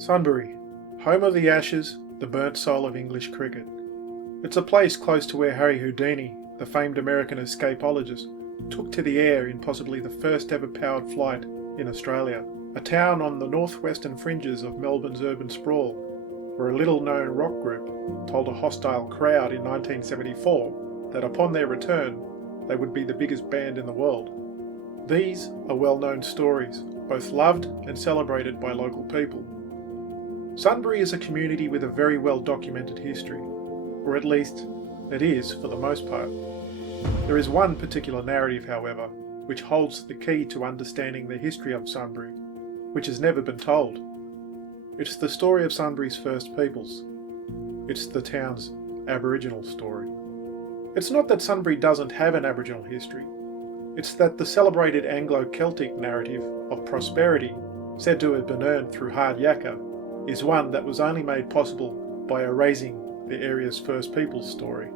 Sunbury, home of the Ashes, the burnt soul of English cricket. It's a place close to where Harry Houdini, the famed American escapologist, took to the air in possibly the first ever powered flight in Australia. A town on the northwestern fringes of Melbourne's urban sprawl, where a little-known rock group told a hostile crowd in 1974 that upon their return, they would be the biggest band in the world. These are well-known stories, both loved and celebrated by local people. Sunbury is a community with a very well-documented history, or at least it is for the most part. There is one particular narrative, however, which holds the key to understanding the history of Sunbury, which has never been told. It's the story of Sunbury's first peoples. It's the town's Aboriginal story. It's not that Sunbury doesn't have an Aboriginal history. It's that the celebrated Anglo-Celtic narrative of prosperity, said to have been earned through hard yakka, is one that was only made possible by erasing the area's first peoples story.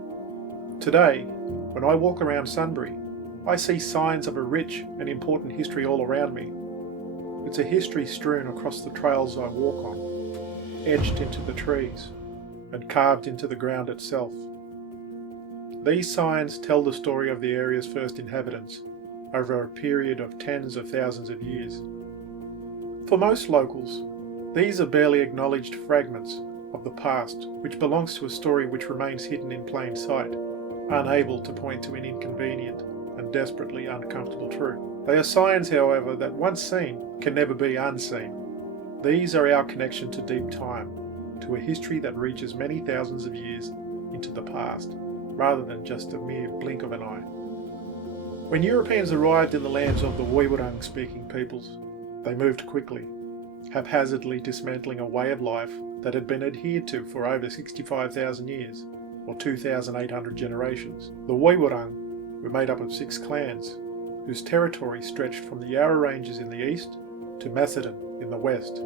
Today, when I walk around Sunbury, I see signs of a rich and important history all around me. It's a history strewn across the trails I walk on, etched into the trees, and carved into the ground itself. These signs tell the story of the area's first inhabitants over a period of tens of thousands of years. For most locals, these are barely acknowledged fragments of the past, which belongs to a story which remains hidden in plain sight, unable to point to an inconvenient and desperately uncomfortable truth. They are signs, however, that once seen can never be unseen. These are our connection to deep time, to a history that reaches many thousands of years into the past, rather than just a mere blink of an eye. When Europeans arrived in the lands of the Woiwurrung speaking peoples, they moved quickly, haphazardly dismantling a way of life that had been adhered to for over 65,000 years, or 2,800 generations. The Woiwurrung were made up of 6 clans, whose territory stretched from the Yarra Ranges in the east to Macedon in the west.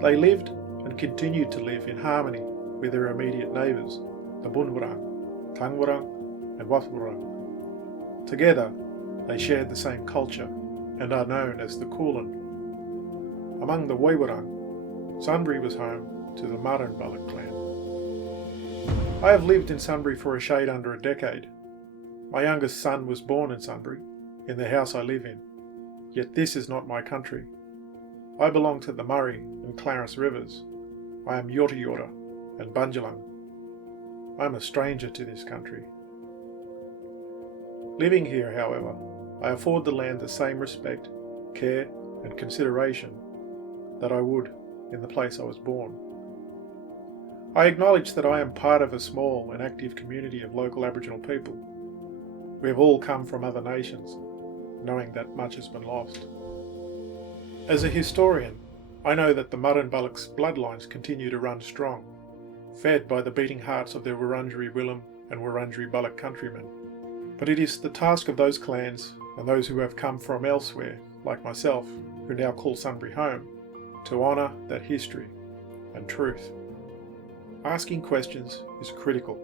They lived and continued to live in harmony with their immediate neighbours, the Bunwurrung, Tangwurrung and Woiwurrung. Together, they shared the same culture and are known as the Kulin. Among the Woiwurrung, Sunbury was home to the Murrumbullock clan. I have lived in Sunbury for a shade under a decade. My youngest son was born in Sunbury, in the house I live in. Yet this is not my country. I belong to the Murray and Clarence Rivers. I am Yorta Yorta and Bundjalung. I am a stranger to this country. Living here, however, I afford the land the same respect, care and consideration that I would in the place I was born. I acknowledge that I am part of a small and active community of local Aboriginal people. We have all come from other nations, knowing that much has been lost. As a historian, I know that the Murrumbullock's bloodlines continue to run strong, fed by the beating hearts of their Wurundjeri Willem and Wurundjeri Bullock countrymen. But it is the task of those clans and those who have come from elsewhere, like myself, who now call Sunbury home, to honour that history and truth. Asking questions is critical.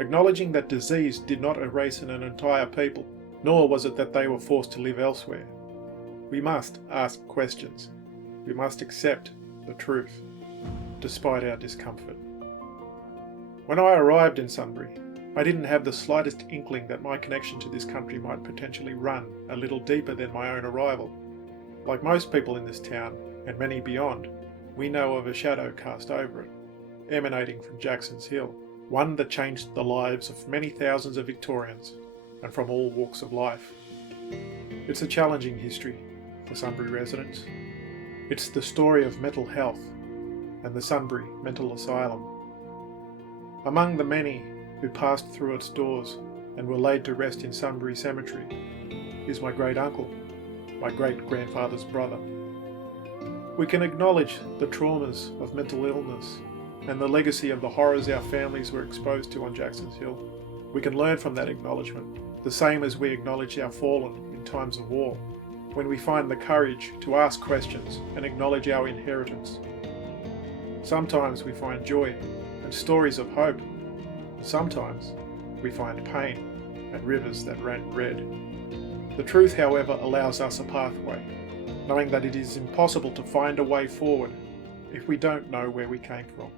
Acknowledging that disease did not erase an entire people, nor was it that they were forced to live elsewhere. We must ask questions. We must accept the truth, despite our discomfort. When I arrived in Sunbury, I didn't have the slightest inkling that my connection to this country might potentially run a little deeper than my own arrival. Like most people in this town, and many beyond, we know of a shadow cast over it, emanating from Jackson's Hill, one that changed the lives of many thousands of Victorians, and from all walks of life. It's a challenging history for Sunbury residents. It's the story of mental health and the Sunbury Mental Asylum. Among the many who passed through its doors and were laid to rest in Sunbury Cemetery is my great-uncle, my great-grandfather's brother. We can acknowledge the traumas of mental illness and the legacy of the horrors our families were exposed to on Jackson's Hill. We can learn from that acknowledgement, the same as we acknowledge our fallen in times of war, when we find the courage to ask questions and acknowledge our inheritance. Sometimes we find joy and stories of hope, and sometimes we find pain and rivers that ran red. The truth, however, allows us a pathway, knowing that it is impossible to find a way forward if we don't know where we came from.